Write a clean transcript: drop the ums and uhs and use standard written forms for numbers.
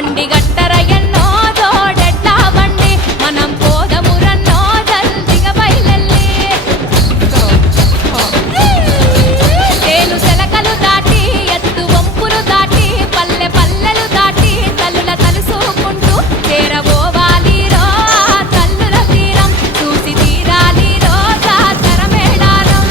బండి గట్టర ఎన్నో జోడెట్లా బండి మనం పోదమురన్నో జల్దిగ బయలెల్లి తేను సెలకలు దాటి ఎత్తు వంపులు దాటి పల్లె పల్లెలు దాటి తల్లుల తలుసుకుంటూ చేరబోవాలి రో తల్లుల తీరం చూసి తీరాలి రో జాతర మేడారం.